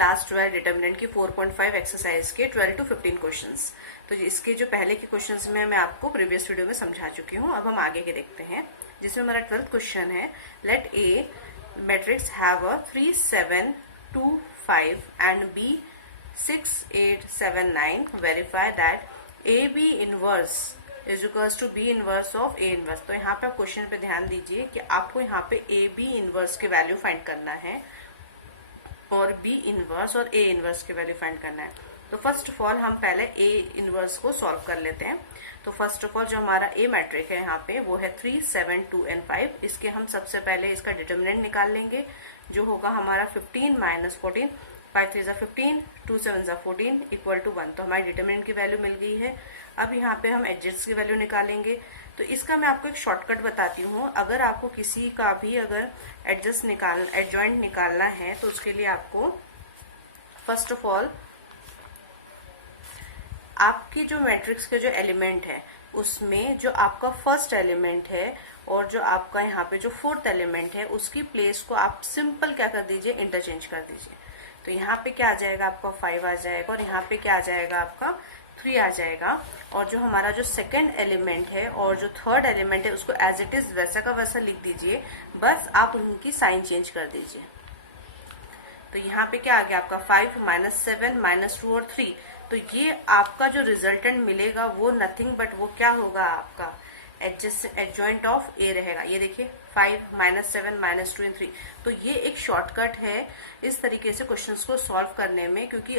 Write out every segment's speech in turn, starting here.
Class 12 determinant की 4.5 exercise के 12 to 15 questions. तो इसके जो पहले के क्वेश्चंस में मैं आपको प्रीवियस वीडियो में समझा चुकी हूँ। अब हम आगे के देखते हैं, जिसमें हमारा 12th क्वेश्चन है, let A matrix have a 3 7 2 5 and B 6 8 7 9, verify that A B inverse is equals to B inverse of A inverse. तो यहाँ पे आप क्वेश्चन पे ध्यान दीजिए कि आपको यहाँ पे ए बी इनवर्स के वैल्यू फाइंड करना है और बी इनवर्स और ए इनवर्स के वैल्यू फाइंड करना है। तो फर्स्ट ऑफ ऑल हम पहले ए इनवर्स को सॉल्व कर लेते हैं। तो फर्स्ट ऑफ ऑल जो हमारा ए मैट्रिक है यहाँ पे वो है 3 7 2 एंड 5। इसके हम सबसे पहले इसका डिटर्मिनेंट निकाल लेंगे, जो होगा हमारा 15 माइनस 14, 5 3 15, 2 7 14 इक्वल टू 1। तो हमारी डिटर्मिनेंट की वैल्यू मिल गई है। अब यहाँ पे हम एडजस्ट की वैल्यू निकालेंगे। तो इसका मैं आपको एक शॉर्टकट बताती हूँ। अगर आपको किसी का भी अगर एडजॉइंट निकालना है तो उसके लिए आपको फर्स्ट ऑफ ऑल आपकी जो मैट्रिक्स के जो एलिमेंट है उसमें जो आपका फर्स्ट एलिमेंट है और जो आपका यहाँ पे जो फोर्थ एलिमेंट है उसकी प्लेस को आप सिंपल क्या कर दीजिए, इंटरचेंज कर दीजिए। तो यहाँ पे क्या आ जाएगा, आपका 5 आ जाएगा और यहाँ पे क्या आ जाएगा, आपका 3 आ जाएगा। और जो हमारा जो सेकंड एलिमेंट है और जो थर्ड एलिमेंट है उसको एज इट इज वैसा का वैसा लिख दीजिए, बस आप उनकी साइन चेंज कर दीजिए। तो यहाँ पे क्या आ गया आपका 5 -7 -2 और 3। तो ये आपका जो रिजल्टेंट मिलेगा वो नथिंग बट वो क्या होगा, आपका एडजॉइंट ऑफ ए रहेगा। ये देखिए 5 -7 -2 एंड 3। तो ये एक शॉर्टकट है इस तरीके से क्वेश्चंस को सॉल्व करने में, क्योंकि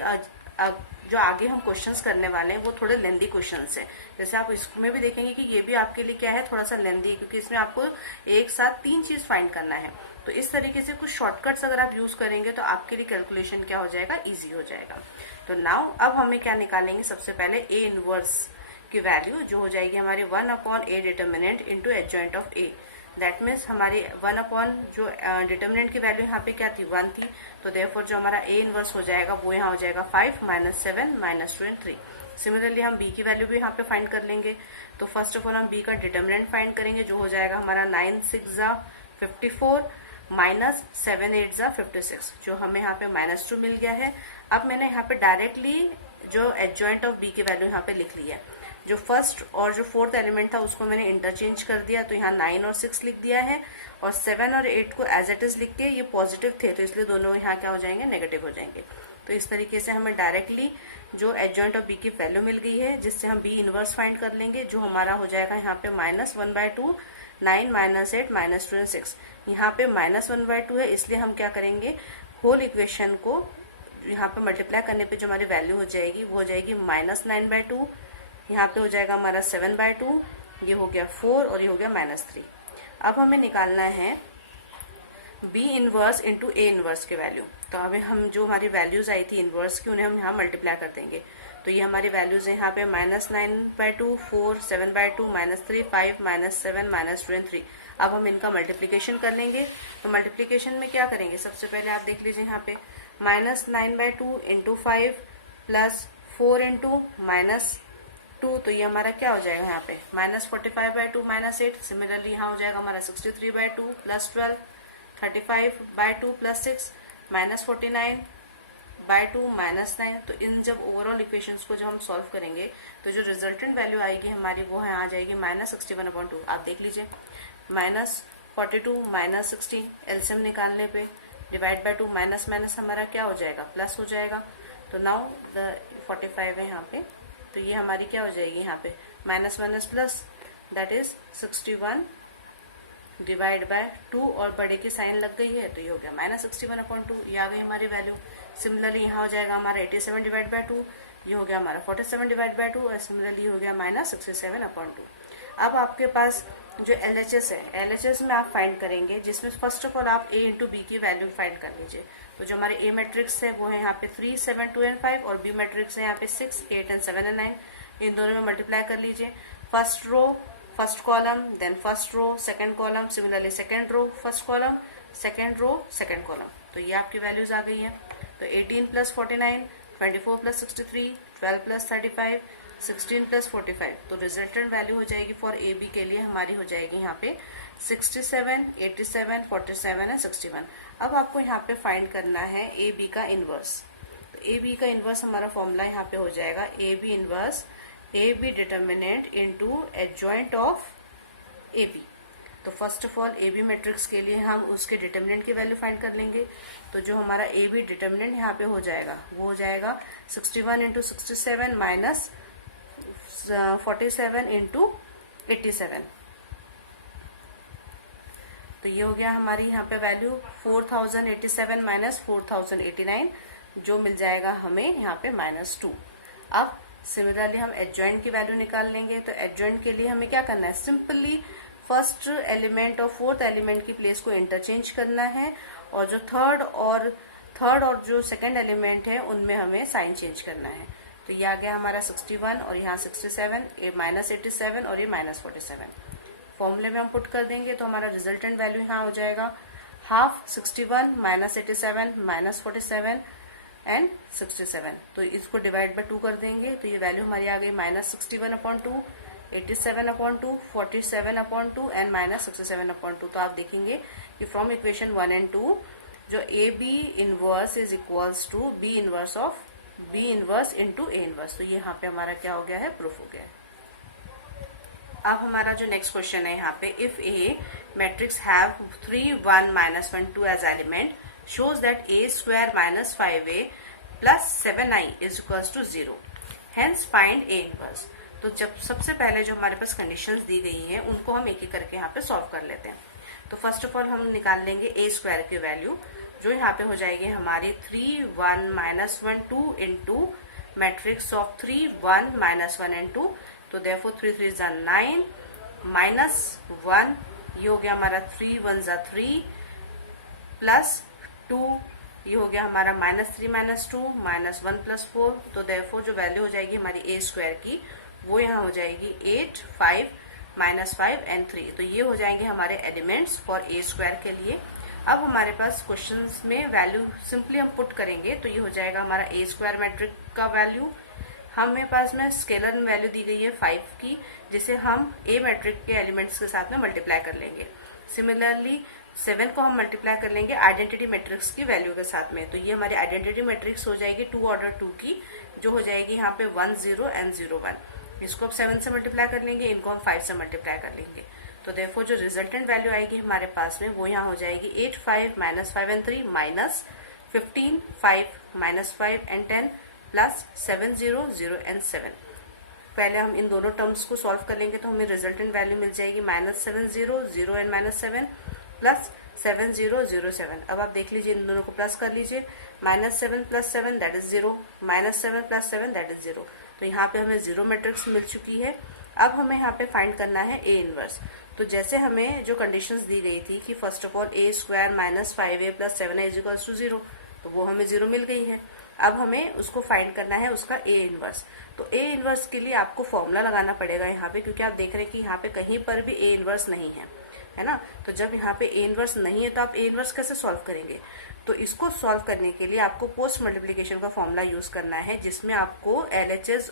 जो आगे हम क्वेश्चंस करने वाले हैं वो थोड़े लेंदी क्वेश्चंस हैं। जैसे आप इसमें भी देखेंगे कि ये भी आपके लिए क्या है, थोड़ा सा लेंदी, क्योंकि इसमें आपको एक साथ 3 चीज फाइंड करना है। तो इस तरीके से कुछ शॉर्टकट्स अगर आप यूज करेंगे तो आपके लिए कैलकुलेशन क्या हो जाएगा, इजी हो जाएगा। तो नाउ अब हमें क्या निकालेंगे, सबसे पहले ए इनवर्स की वैल्यू जो हो जाएगी हमारी 1/a determinant into adjoint of A. That means हमारी 1 जो डिटर्मिनेंट की वैल्यू यहाँ पे क्या थी, 1 थी। तो देयरफॉर जो हमारा ए इनवर्स हो जाएगा वो यहाँ हो जाएगा 5 -7 -2 एंड 3। सिमिलरली हम बी की वैल्यू भी यहाँ पे फाइंड कर लेंगे। तो फर्स्ट ऑफ ऑल हम बी का डिटर्मिनेंट फाइंड करेंगे, जो हो जाएगा हमारा 9 6 54 -7 8 56, जो हमें यहाँ पे -2 मिल गया है। अब मैंने यहाँ पे डायरेक्टली जो एडजॉइंट ऑफ बी की वैल्यू यहाँ पे लिख ली है। जो फर्स्ट और जो फोर्थ एलिमेंट था उसको मैंने इंटरचेंज कर दिया, तो यहाँ 9 और 6 लिख दिया है, और 7 और 8 को एज इट इज लिख के, ये पॉजिटिव थे तो इसलिए दोनों यहाँ क्या हो जाएंगे, नेगेटिव हो जाएंगे। तो इस तरीके से हमें डायरेक्टली जो एडजॉइंट ऑफ बी की वैल्यू मिल गई है, जिससे हम बी इनवर्स फाइंड कर लेंगे, जो हमारा हो जाएगा यहाँ पे -1/2 9 -8 -2 एंड 6। यहाँ पे -1/2 है, इसलिए हम क्या करेंगे, होल इक्वेशन को यहाँ पे मल्टीप्लाई करने पे जो हमारी वैल्यू हो जाएगी वो हो जाएगी -9/2। यहाँ पे हो जाएगा हमारा 7/2, ये हो गया 4 और ये हो गया -3। अब हमें निकालना है B inverse into A inverse के वैल्यू। तो अभी हम जो हमारी वैल्यूज आई थी इनवर्स की उन्हें हम यहाँ मल्टीप्लाई कर देंगे। तो ये हमारी वैल्यूज है यहाँ पे -9/2 4 7/2 -3 5 -7 -2 एंड 3। अब हम इनका मल्टीप्लीकेशन कर लेंगे। तो मल्टीप्लीकेशन में क्या करेंगे, सबसे पहले आप देख लीजिए यहाँ पे -9/2 इंटू 5 प्लस 4 इंटू -2। तो ये हमारा क्या हो जाएगा यहाँ पे -45/2 -8। सिमिलरली यहाँ हो जाएगा हमारा 63/2 प्लस 12, 35/2 प्लस 6 -49/2 -9। तो इन जब ओवरऑल इक्वेशंस को जब हम सॉल्व करेंगे तो जो रिजल्टेंट वैल्यू आएगी हमारी वो है आ जाएगी -61/2। आप देख लीजिए -42 -16 एलसीएम निकालने पे डिवाइड बाय 2 माइनस माइनस हमारा क्या हो जाएगा, प्लस हो जाएगा। तो नाउ द 45 है यहाँ पे, तो ये हमारी क्या हो जाएगी यहाँ पे minus minus plus, that is 61 divide by 2 और बड़े की साइन लग गई है तो ये हो गया -61/2। ये आ गई हमारी वैल्यू। सिमिलरली यहाँ हो जाएगा हमारा 87 डिवाइड बाय 2, ये हो गया हमारा 47 डिवाइड बाय 2 और सिमिलरली हो गया -67/2। अब आपके पास जो LHS है, LHS में आप फाइंड करेंगे, जिसमें फर्स्ट ऑफ ऑल आप A इंटू बी की वैल्यू फाइंड कर लीजिए। तो जो हमारे A मैट्रिक्स है वो है यहाँ पे 3 7 2 एंड 5 और B मैट्रिक्स है यहाँ पे 6 8 एंड 7 एंड 9। इन दोनों में मल्टीप्लाई कर लीजिए। First row first column, then first row second column, similarly second row first column, second row second column. तो ये आपकी वैल्यूज आ गई है। तो 18 + 49, 24 + 63, 12 + 35, 16 + 45। तो रिजल्टेंट वैल्यू हो जाएगी फॉर ए बी के लिए हमारी हो जाएगी यहाँ पे 67, 87, 47 एंड 61। अब आपको यहाँ पे फाइंड करना है ए बी का इनवर्स। ए बी का इनवर्स हमारा फॉर्मूला यहाँ पे हो जाएगा A B inverse A B determinant into adjoint of A B. तो first of all A B matrix के लिए हम उसके डिटर्मिनेंट की वैल्यू फाइंड कर लेंगे। तो जो हमारा ए बी डिटर्मिनेंट यहाँ पे हो जाएगा वो हो जाएगा 61 इंटू 67 माइनस 47 इंटू 87। तो ये हो गया हमारी यहाँ पे वैल्यू 4087 माइनस 4089, जो मिल जाएगा हमें यहाँ पे -2। अब सिमिलरली हम एडजॉइंट की वैल्यू निकाल लेंगे। तो एडजॉइंट के लिए हमें क्या करना है, सिंपली फर्स्ट एलिमेंट और फोर्थ एलिमेंट की प्लेस को इंटरचेंज करना है, और जो थर्ड और जो सेकंड एलिमेंट है उनमें हमें साइन चेंज करना है। तो ये आ गया हमारा 61 और यहाँ 67, ये -87 और ये -47। फॉर्मूले में हम पुट कर देंगे तो हमारा रिजल्टेंट वैल्यू यहाँ हो जाएगा हाफ 61 -87 -47 एंड 67। तो इसको डिवाइड बाय 2 कर देंगे तो ये वैल्यू हमारी आ गई -61/2, 87/2, 47/2 एंड -67/2। तो आप देखेंगे कि फ्रॉम इक्वेशन 1 एंड 2 जो A B inverse is equals to B inverse of B inverse into A inverse. तो ये यहाँ पे हमारा क्या हो गया है, प्रूफ हो गया है। अब हमारा जो नेक्स्ट क्वेश्चन है यहाँ पे, if A matrix have 3 1 -1 2 as element shows that a square minus 5a plus 7i is equals to 0. Hence find a inverse. तो जब सबसे पहले जो हमारे पास कंडीशंस दी गई हैं उनको हम एक एक करके यहाँ पे सॉल्व कर लेते हैं। तो फर्स्ट ऑफ ऑल हम निकाल लेंगे a स्क्वायर की वैल्यू, जो यहाँ पे हो जाएगी हमारी 3 1 -1 2 इंटू मैट्रिक्स ऑफ 3 1 -1 एंड 2। तो देयरफॉर 3 3 = 9 -1, ये हो गया हमारा 3 1 = 3 प्लस 2, ये हो गया हमारा -3 -2 -1 + 4। तो देयरफॉर जो वैल्यू हो जाएगी हमारी ए स्क्वायर की वो यहाँ हो जाएगी 8 5 -5 एंड 3। तो ये हो जाएंगे हमारे एलिमेंट्स फॉर ए स्क्वायर के लिए। अब हमारे पास क्वेश्चंस में वैल्यू सिंपली हम पुट करेंगे तो ये हो जाएगा हमारा ए स्क्वायर मैट्रिक्स का वैल्यू। हमें पास में स्केलर में वैल्यू दी गई है 5 की, जिसे हम ए मैट्रिक के एलिमेंट्स के साथ में मल्टीप्लाई कर लेंगे। सिमिलरली 7 को हम मल्टीप्लाई कर लेंगे आइडेंटिटी मैट्रिक्स की वैल्यू के साथ में। तो ये हमारी आइडेंटिटी मैट्रिक्स हो जाएगी 2 ऑर्डर 2 की, जो हो जाएगी यहाँ पे 1 0 एंड 0 1। इसको अब 7 से मल्टीप्लाई कर लेंगे, इनको हम 5 से मल्टीप्लाई कर लेंगे। तो देयरफॉर जो रिजल्टेंट वैल्यू आएगी हमारे पास में वो यहाँ हो जाएगी 8 5 -5 and 3 minus 15 5 -5 and 10 plus 7 0 0 and 7। पहले हम इन दोनों टर्म्स को सॉल्व कर लेंगे तो हमें रिजल्टेंट वैल्यू मिल जाएगी -7 0 0 एंड -7 प्लस 7 0 0 7। अब आप देख लीजिए, इन दोनों को प्लस कर लीजिए, -7 + 7 दैट इज 0, -7 + 7 दैट इज 0। तो यहाँ पे हमें 0 मैट्रिक्स मिल चुकी है। अब हमें यहाँ पे फाइंड करना है ए इनवर्स। तो जैसे हमें जो कंडीशंस दी गई थी कि first of all A square -5a + 7a = 0, तो वो हमें 0 मिल गई है। अब हमें उसको फाइंड करना है उसका ए इनवर्स। तो ए इनवर्स के लिए आपको फॉर्मूला लगाना पड़ेगा यहाँ पे, क्योंकि आप देख रहे हैं कि यहाँ पे कहीं पर भी ए इनवर्स नहीं है ना। तो जब यहाँ पे ए इनवर्स नहीं है तो आप ए इनवर्स कैसे सॉल्व करेंगे। तो इसको सॉल्व करने के लिए आपको पोस्ट मल्टीप्लिकेशन का फॉर्मूला यूज करना है, जिसमें आपको LHS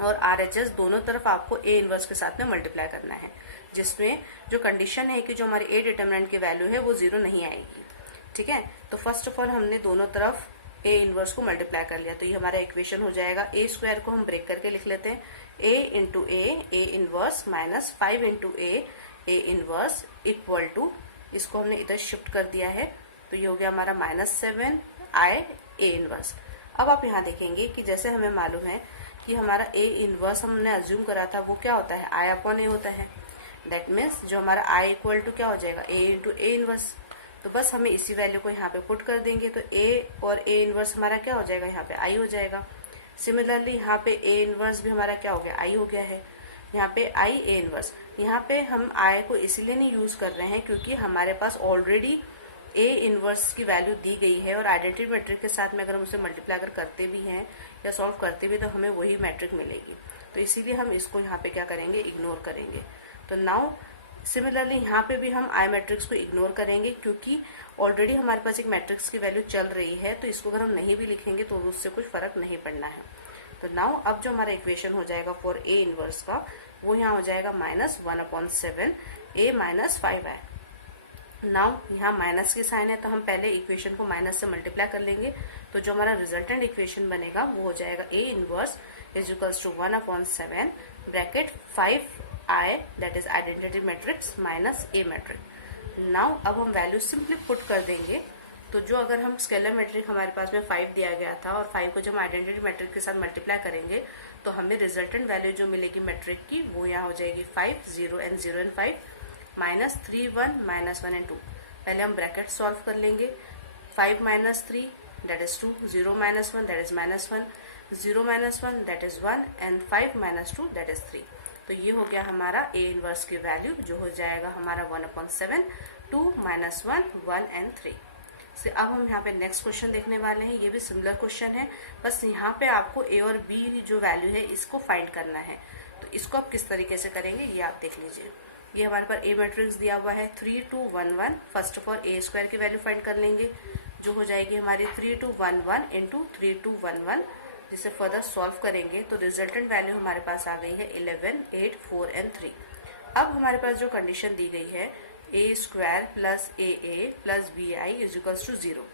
और RHS दोनों तरफ आपको ए इनवर्स के साथ में मल्टीप्लाई करना है, जिसमें जो कंडीशन है कि जो हमारी ए डिटर्मिनेंट की वैल्यू है वो 0 नहीं आएगी। ठीक है, तो फर्स्ट ऑफ ऑल हमने दोनों तरफ ए इनवर्स को मल्टीप्लाई कर लिया। तो ये हमारा इक्वेशन हो जाएगा। ए स्क्वायर को हम ब्रेक करके लिख लेते हैं, a into A inverse minus 5 into A inverse equal to, इसको हमने इधर शिफ्ट कर दिया है तो ये हो गया हमारा -7 i ए इनवर्स। अब आप यहाँ देखेंगे कि जैसे हमें मालूम है कि हमारा ए इनवर्स हमने अज्यूम करा था वो क्या होता है, i/a होता है। दैट मीन्स जो हमारा i इक्वल टू क्या हो जाएगा, a इंटू ए इनवर्स। तो बस हमें इसी वैल्यू को यहाँ पे पुट कर देंगे तो a और a इनवर्स हमारा क्या हो जाएगा, यहाँ पे i हो जाएगा। सिमिलरली यहाँ पे a इनवर्स भी हमारा क्या हो गया, i हो गया है। यहाँ पे i a इनवर्स, यहाँ पे हम i को इसलिए नहीं यूज कर रहे हैं क्योंकि हमारे पास ऑलरेडी a इनवर्स की वैल्यू दी गई है, और आइडेंटिटी मैट्रिक के साथ में अगर हम उसे मल्टीप्लाई अगर करते भी हैं या सॉल्व करते भी तो हमें वही मैट्रिक मिलेगी। तो इसीलिए हम इसको यहाँ पे क्या करेंगे, इग्नोर करेंगे। तो नाउ सिमिलरली यहाँ पे भी हम आई मैट्रिक्स को इग्नोर करेंगे, क्योंकि ऑलरेडी हमारे पास एक मैट्रिक्स की वैल्यू चल रही है, तो इसको अगर हम नहीं भी लिखेंगे तो उससे कुछ फर्क नहीं पड़ना है। तो नाउ अब जो हमारा इक्वेशन हो जाएगा फॉर ए इनवर्स का, वो यहाँ हो जाएगा -1/7 a माइनस 5i। नाउ यहाँ माइनस की साइन है तो हम पहले इक्वेशन को माइनस से मल्टीप्लाई कर लेंगे। तो जो हमारा रिजल्टेंट इक्वेशन बनेगा वो हो जाएगा A inverse is equals to 1/7 bracket 5i that is identity matrix minus A matrix. Now अब हम वैल्यू सिंपली पुट कर देंगे। तो जो अगर हम स्केलर मैट्रिक हमारे पास में 5 दिया गया था और 5 को जब हम आइडेंटिटी मैट्रिक के साथ मल्टीप्लाई करेंगे तो हमें रिजल्टेंट वैल्यू जो मिलेगी मैट्रिक की वो यहाँ हो जाएगी 5 0 and 0 and 5 minus 3 1 minus 1 and 2। पहले हम ब्रैकेट सॉल्व कर लेंगे। 5 minus 3 that is 2, 0 minus 1 that is minus 1, 0 minus 1 that is 1 and 5 minus 2 that is 3। तो ये हो गया हमारा A इनवर्स की वैल्यू जो हो जाएगा हमारा 1/7 2 माइनस 1 1 and 3 से। अब हम यहाँ पे नेक्स्ट क्वेश्चन देखने वाले हैं। ये भी सिमिलर क्वेश्चन है, बस यहाँ पे आपको A और B जो वैल्यू है इसको फाइंड करना है। तो इसको आप किस तरीके से करेंगे ये आप देख लीजिए। ये हमारे पास A मैट्रिक्स दिया हुआ है 3 2 1 1। First of all A square की वैल्यू फाइंड कर लेंगे जो हो जाएगी हमारी 3 2 1 1 इंटू 3 2 1 1। जिसे फर्दर सॉल्व करेंगे तो रिजल्टेंट वैल्यू हमारे पास आ गई है 11 8 4 and 3। अब हमारे पास जो कंडीशन दी गई है A square plus AA plus BI is equals to 0।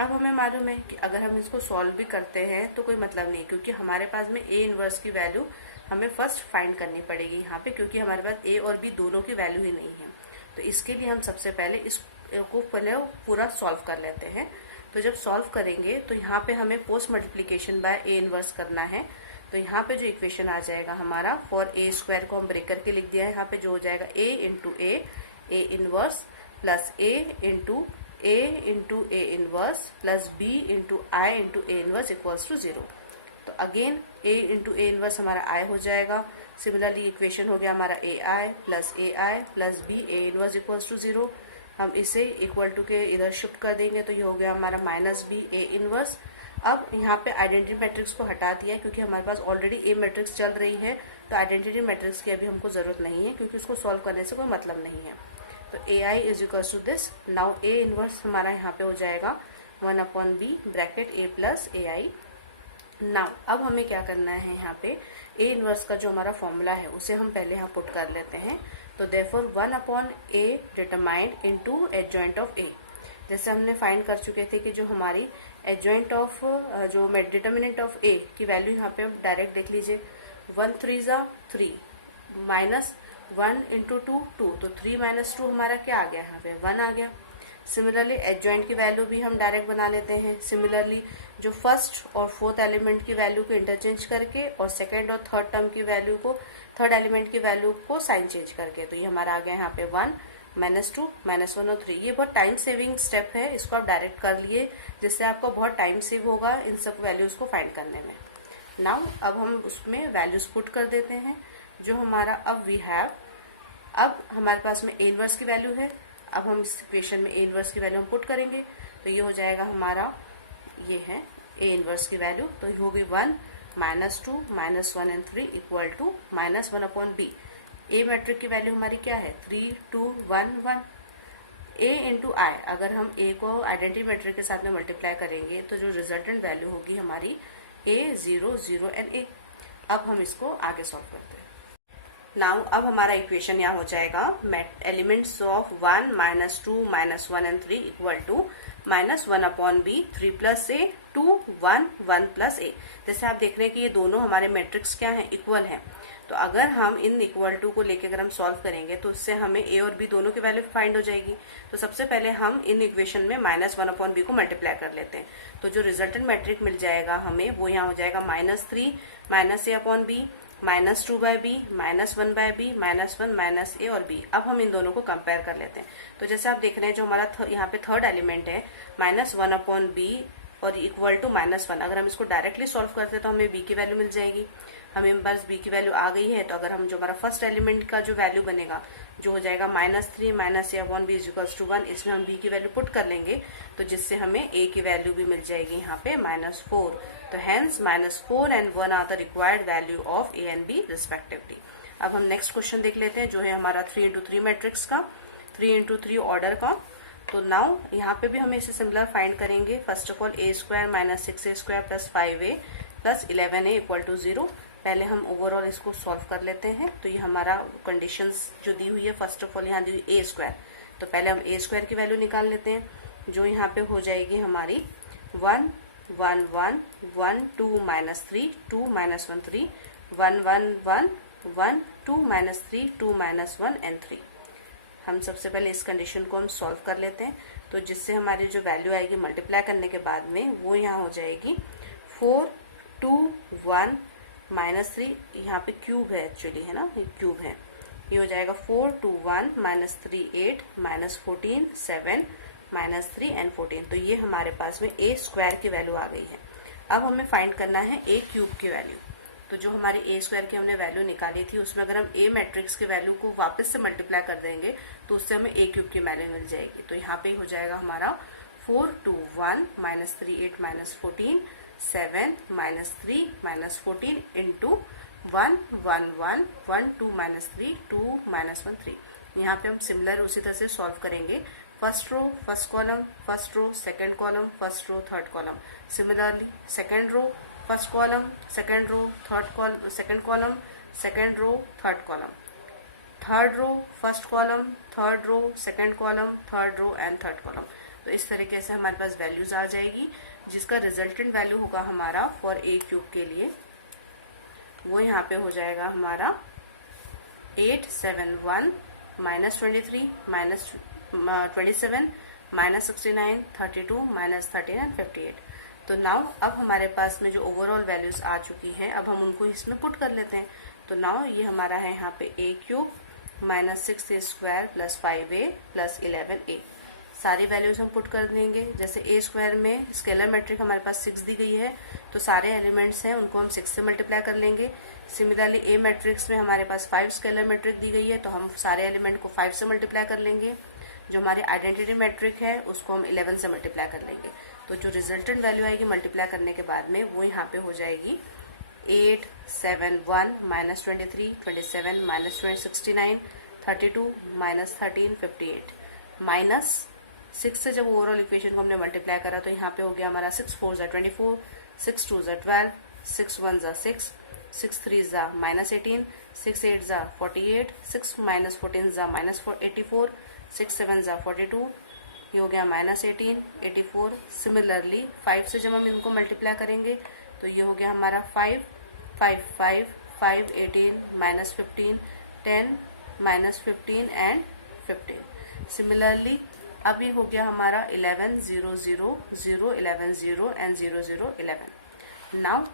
अब हमें मालूम है कि अगर हम इसको सॉल्व भी करते हैं तो कोई मतलब नहीं, क्योंकि हमारे पास में A इनवर्स की वैल्यू हमें फर्स्ट फाइंड करनी पड़ेगी यहाँ पे, क्योंकि हमारे पास A और B दोनों की वैल्यू ही नहीं है। तो इसके लिए हम सबसे पहले इसको पहले पूरा सॉल्व कर लेते हैं। तो जब सॉल्व करेंगे तो यहाँ पे हमें post multiplication bye A inverse करना है। तो यहाँ पे जो इक्वेशन आ जाएगा हमारा फॉर A स्क्वायर को हम ब्रेक करके लिख दिया है यहाँ पे, जो हो जाएगा A into A inverse plus A into A inverse plus B into I into A inverse equals to 0। तो again A into A inverse हमारा I हो जाएगा। सिमिलरली इक्वेशन हो गया हमारा AI plus B A inverse equals to 0। हम इसे equal to के इधर शिफ्ट कर देंगे तो ये हो गया हमारा माइनस B A इनवर्स। अब यहाँ पे आइडेंटिटी मैट्रिक्स को हटा दिया है क्योंकि हमारे पास ऑलरेडी A मैट्रिक्स चल रही है, तो आइडेंटिटी मैट्रिक्स की अभी हमको जरूरत नहीं है क्योंकि उसको सॉल्व करने से कोई मतलब नहीं है। तो AI is equal to this. Now A inverse हमारा यहाँ पे हो जाएगा 1/B bracket A plus AI। Now अब हमें क्या करना है, यहाँ पे A इनवर्स का जो हमारा फॉर्मूला है उसे हम पहले यहाँ पुट कर लेते हैं। तो therefore 1/A determined into adjoint of A। जैसे हमने फाइंड कर चुके थे कि जो हमारी एडजॉइंट ऑफ जो डिटर्मिनेंट ऑफ A की वैल्यू यहाँ पे डायरेक्ट देख लीजिए। 1 3 3 माइनस 1 इंटू 2 2, तो 3 माइनस 2 हमारा क्या आ गया यहाँ पे 1 आ गया। सिमिलरली एडजॉइंट की वैल्यू भी हम डायरेक्ट बना लेते हैं। सिमिलरली जो फर्स्ट और फोर्थ एलिमेंट की वैल्यू को इंटरचेंज करके और सेकेंड और थर्ड टर्म की वैल्यू को, थर्ड एलिमेंट की वैल्यू को साइन चेंज करके, तो ये हमारा आ गया यहाँ पे 1 -2 -1 और 3। ये बहुत टाइम सेविंग स्टेप है, इसको आप डायरेक्ट कर लिए जिससे आपको बहुत टाइम सेव होगा इन सब वैल्यूज को फाइंड करने में। नाउ अब हम उसमें वैल्यूज पुट कर देते हैं जो हमारा अब वी हैव। अब हमारे पास में A इनवर्स की वैल्यू है। अब हम इस इक्वेशन में A इनवर्स की वैल्यू हम पुट करेंगे तो ये हो जाएगा हमारा, ये है A इनवर्स की वैल्यू। तो ये होगी 1 -2 -1 and 3 equal to -1/B। A matrix की वैल्यू हमारी क्या है 3 2 1 1। A इंटू I, अगर हम A को आइडेंटिटी मैट्रिक के साथ में मल्टीप्लाई करेंगे तो जो रिजल्टेंट वैल्यू होगी हमारी A 0 0 and A। अब हम इसको आगे सॉल्व करते हैं। नाउ अब हमारा इक्वेशन यहाँ हो जाएगा elements of 1 -2 -1 and 3 equal to -1/B 3 + A 2 1 1 + A। जैसे आप देख रहे हैं कि ये दोनों हमारे मैट्रिक्स क्या हैं, इक्वल हैं। तो अगर हम इन इक्वल टू को लेकर अगर हम सॉल्व करेंगे तो उससे हमें A और B दोनों की वैल्यू फाइंड हो जाएगी। तो सबसे पहले हम इन इक्वेशन में -1/B को मल्टीप्लाई कर लेते हैं। तो जो रिजल्टेंट मैट्रिक मिल जाएगा हमें वो यहाँ हो जाएगा -3 -A/B -2/B -1/B -1 -A और B। अब हम इन दोनों को कंपेयर कर लेते हैं। तो जैसे आप देख रहे हैं जो हमारा यहाँ पे थर्ड एलिमेंट है -1/B और इक्वल टू -1। अगर हम इसको डायरेक्टली सॉल्व करते हैं तो हमें B की वैल्यू मिल जाएगी। हमें बस B की वैल्यू आ गई है। तो अगर हम जो हमारा फर्स्ट एलिमेंट का जो वैल्यू बनेगा जो हो जाएगा -3 -A/B इज 1, इसमें हम B की वैल्यू पुट कर लेंगे तो जिससे हमें A की वैल्यू भी मिल जाएगी यहाँ पे -4। तो hence -4 and 1 are the required value of A and B respectively. अब हम नेक्स्ट क्वेश्चन देख लेते हैं जो है हमारा 3×3 मैट्रिक्स का, 3×3 ऑर्डर का। तो नाउ यहाँ पे भी हम इसे सिमिलर फाइंड करेंगे। First of all A² -6A² + 5A + 11A equal to 0। पहले हम ओवरऑल इसको सॉल्व कर लेते हैं। तो ये हमारा कंडीशंस जो दी हुई है, फर्स्ट ऑफ ऑल यहाँ दी हुई A²। तो पहले हम A² की वैल्यू निकाल लेते हैं जो यहाँ पे हो जाएगी हमारी 1 1 1 1 2 minus 3 2 minus 1 3 1 1 1 1 2 minus 3 2 minus 1 and 3। हम सबसे पहले इस कंडीशन को हम सॉल्व कर लेते हैं, तो जिससे हमारी जो वैल्यू आएगी मल्टीप्लाई करने के बाद में वो यहाँ हो जाएगी 4 2 1 माइनस 3, यहाँ पे क्यूब है एक्चुअली, है ना, ये क्यूब है, ये हो जाएगा 4 2 1 माइनस 3 8 माइनस 14 7 माइनस 3 एंड 14। तो ये हमारे पास में ए स्क्वायर की वैल्यू आ गई है। अब हमें फाइंड करना है ए क्यूब की वैल्यू। तो जो हमारी ए स्क्वायर की हमने वैल्यू निकाली थी उसमें अगर हम ए मैट्रिक्स की वैल्यू को वापस से मल्टीप्लाई कर देंगे तो उससे हमें ए क्यूब की वैल्यू मिल जाएगी। तो यहाँ पे हो जाएगा हमारा 4 2 1 minus 3 8 minus 14 7 minus 3 minus 14 into 1 1 1 1 2 minus 3 2 minus 1 3। यहाँ पे हम सिमिलर उसी तरह से सॉल्व करेंगे, first row first column, first row second column, first row third column. Similarly second row first column, second row third column, second column, second row third column, third row first column, third row second column, third row and third column. तो इस तरीके से हमारे पास values आ जाएगी, जिसका resultant value होगा हमारा for a cube के लिए, वो यहाँ पे हो जाएगा हमारा 871 minus 23 minus 27 minus 69 32 minus 13 and 58। तो नाउ अब हमारे पास में जो ओवरऑल वैल्यूज आ चुकी हैं, अब हम उनको इसमें पुट कर लेते हैं। तो नाउ ये हमारा है यहाँ पे A cube minus 6 A square plus 5a plus 11a। सारी वैल्यूज हम पुट कर देंगे। जैसे ए स्क्वायर में स्केलर मैट्रिक हमारे पास 6 दी गई है, तो सारे एलिमेंट्स हैं उनको हम 6 से मल्टीप्लाई कर लेंगे। सिमिलरली ए मैट्रिक्स में हमारे पास 5 स्केलर मैट्रिक दी गई है, तो हम सारे एलिमेंट को 5 से मल्टीप्लाई कर लेंगे। जो हमारी आइडेंटिटी मैट्रिक है उसको हम 11 से मल्टीप्लाई कर लेंगे। तो जो रिजल्टेंट वैल्यू आएगी मल्टीप्लाई करने के बाद में वो यहाँ पे हो जाएगी 871 माइनस 23 27 माइनस 69 32 माइनस 13 58 माइनस 6 से जब ओवरऑल इक्वेशन को हमने मल्टीप्लाई करा तो यहाँ पे हो गया हमारा 6 4 ज़ा 24 6 2 ज़ा 12 6 1 ज़ा 6 6 3 ज़ा माइनस 18 6 8 ज़ा 48 6 माइनस 14 ज़ा माइनस 84 6 7 ज़ा 42, ये हो गया माइनस 18 84। सिमिलरली 5 से जब हम इनको मल्टीप्लाई करेंगे तो ये हो गया हमारा 5 5 5 5 18 माइनस 15 10 माइनस 15 एंड 15। सिमिलरली अब ये हो गया हमारा 11 0 0 0 11 0 एंड 0 0 11। नाउ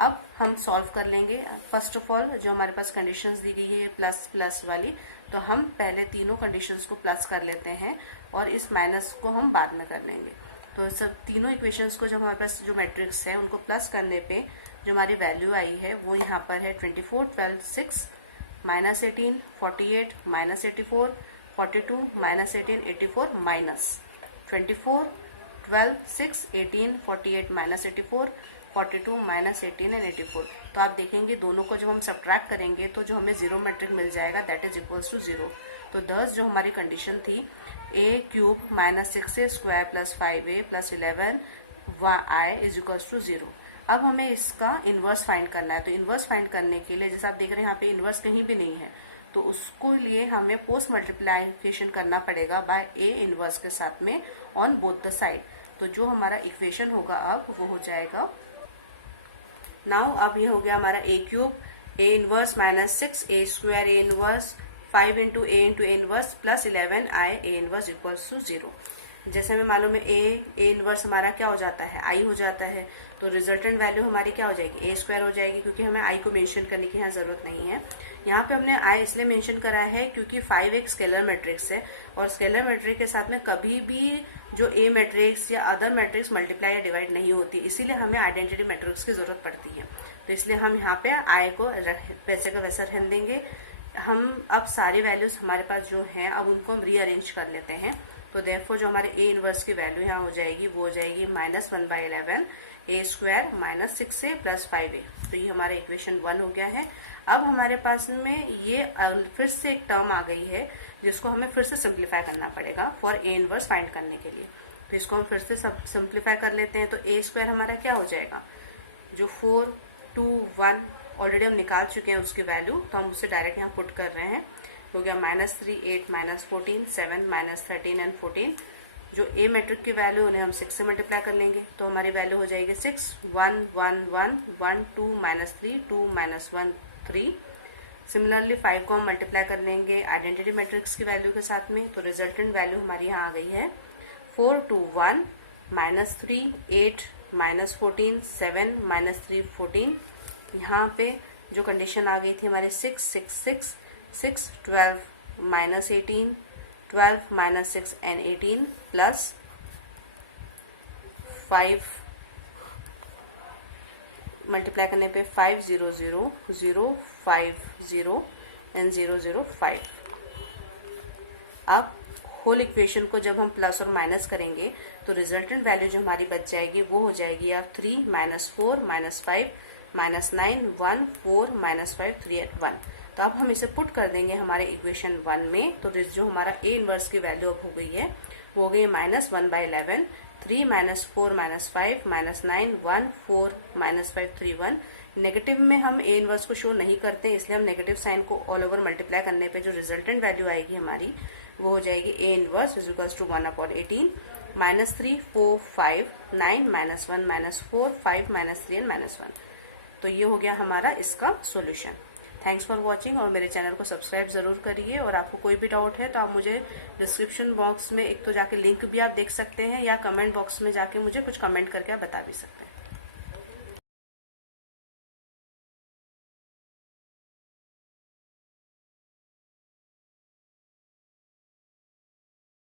अब हम सॉल्व कर लेंगे। फर्स्ट ऑफ ऑल जो हमारे पास कंडीशंस दी गई है प्लस प्लस वाली, तो हम पहले तीनों कंडीशंस को प्लस कर लेते हैं और इस माइनस को हम बाद में कर लेंगे। तो सब तीनों इक्वेशंस को जब हमारे पास जो मैट्रिक्स है उनको प्लस करने पे जो हमारी वैल्यू आई है वो यहाँ पर है 24 12 6 minus 18 48 minus 84 42 minus 18 84 minus 24 12 6 18 48 minus 84 42 minus 18 and 84। तो आप देखेंगे दोनों को जब हम सब्ट्रैक्ट करेंगे तो जो हमें जीरो मैट्रिक मिल जाएगा दैट इज इक्वल्स टू 0। तो 10 जो हमारी कंडीशन थी A cube minus 6 A square plus 5a plus 11 I is equals to 0। अब हमें इसका इन्वर्स फाइंड करना है। तो इन्वर्स फाइंड करने के लिए जैसे आप देख रहे हैं यहाँ पे इन्वर्स कहीं भी नहीं है, तो उसको लिए हमें पोस्ट मल्टीप्लाइकेशन करना पड़ेगा बाय ए इन्वर्स के साथ में ऑन बोथ द साइड। तो जो हमारा इक्वेशन होगा अब वो हो जाएगा, नाउ अब ये हो गया हमारा A cube A inverse minus 6 A square A inverse 5 into A inverse plus 11 I A inverse equals to 0। जैसे हमें मालूम है ए इनवर्स हमारा क्या हो जाता है, आई हो जाता है। तो रिजल्टेंट वैल्यू हमारी क्या हो जाएगी, ए स्क्वायर हो जाएगी, क्योंकि हमें आई को मेंशन करने की यहाँ जरूरत नहीं है। यहाँ पे हमने आई इसलिए मेंशन करा है क्योंकि 5 एक स्केलर मैट्रिक्स है और स्केलर मैट्रिक्स के साथ में कभी भी जो ए मैट्रिक्स या अदर मैट्रिक्स मल्टीप्लाई या डिवाइड नहीं होती, इसीलिए हमें आइडेंटिटी मैट्रिक्स की जरूरत पड़ती है। तो इसलिए हम यहाँ पे आई को वैसे का वैसा रहने देंगे। हम अब सारी वैल्यूज हमारे पास जो हैं अब उनको हम रीअरेंज कर लेते हैं। तो देयरफॉर जो हमारे ए इनवर्स की वैल्यू यहाँ हो जाएगी वो हो जाएगी minus 1/11 A square minus 6a plus 5a। तो ये हमारा इक्वेशन 1 हो गया है। अब हमारे पास में ये फिर से एक टर्म आ गई है जिसको हमें फिर से सिंप्लीफाई करना पड़ेगा फॉर ए इनवर्स फाइंड करने के लिए। तो इसको हम फिर से सिंप्लीफाई कर लेते हैं। तो ए स्क्वायर हमारा क्या हो जाएगा, जो 4 2 1 ऑलरेडी हम निकाल चुके हैं उसकी वैल्यू, तो हम उससे डायरेक्ट यहाँ पुट कर रहे हैं। हो गया -3 8 -14 7 -13 एंड 14 जो ए मैट्रिक की वैल्यू उन्हें हम 6 से मल्टीप्लाई कर लेंगे, तो हमारी वैल्यू हो जाएगी 6, 1 1 1 1 2 -3 2 -1 3। सिमिलरली 5 को हम मल्टीप्लाई कर लेंगे आइडेंटिटी मैट्रिक्स की वैल्यू के साथ में, तो रिजल्टेंट वैल्यू हमारी यहाँ आ गई है 4 2 1 -3 8 -14 7 -3 14। यहाँ पे जो कंडीशन आ गई थी हमारे 6 6 6 6 12 -18 12 -6 and 18 प्लस 5 मल्टीप्लाई करने पे 5 0 0 0 5 0 एंड 0 0 5। अब होल इक्वेशन को जब हम प्लस और माइनस करेंगे तो रिजल्टेंट वैल्यू जो हमारी बच जाएगी वो हो जाएगी आप 3 -4 -5 -9 1 4 -5 3 8 1। तो अब हम इसे पुट कर देंगे हमारे इक्वेशन 1 में, तो जो हमारा ए इनवर्स की वैल्यू अब हो गई है वो हो गई -1/11 3 -4 -5 -9 1 4 -5 3 1। नेगेटिव में हम ए इनवर्स को शो नहीं करते, इसलिए हम नेगेटिव साइन को ऑल ओवर मल्टीप्लाई करने पे जो रिजल्टेंट वैल्यू आएगी हमारी वो हो जाएगी A inverse is equals to 1/18 -3 4 5 9 -1 -4 5 -3 and -1। तो ये हो गया हमारा इसका सॉल्यूशन। थैंक्स फॉर वॉचिंग, और मेरे चैनल को सब्सक्राइब जरूर करिए। और आपको कोई भी डाउट है तो आप मुझे डिस्क्रिप्शन बॉक्स में एक तो जाके लिंक भी आप देख सकते हैं, या कमेंट बॉक्स में जाके मुझे कुछ कमेंट करके आप बता भी सकते हैं।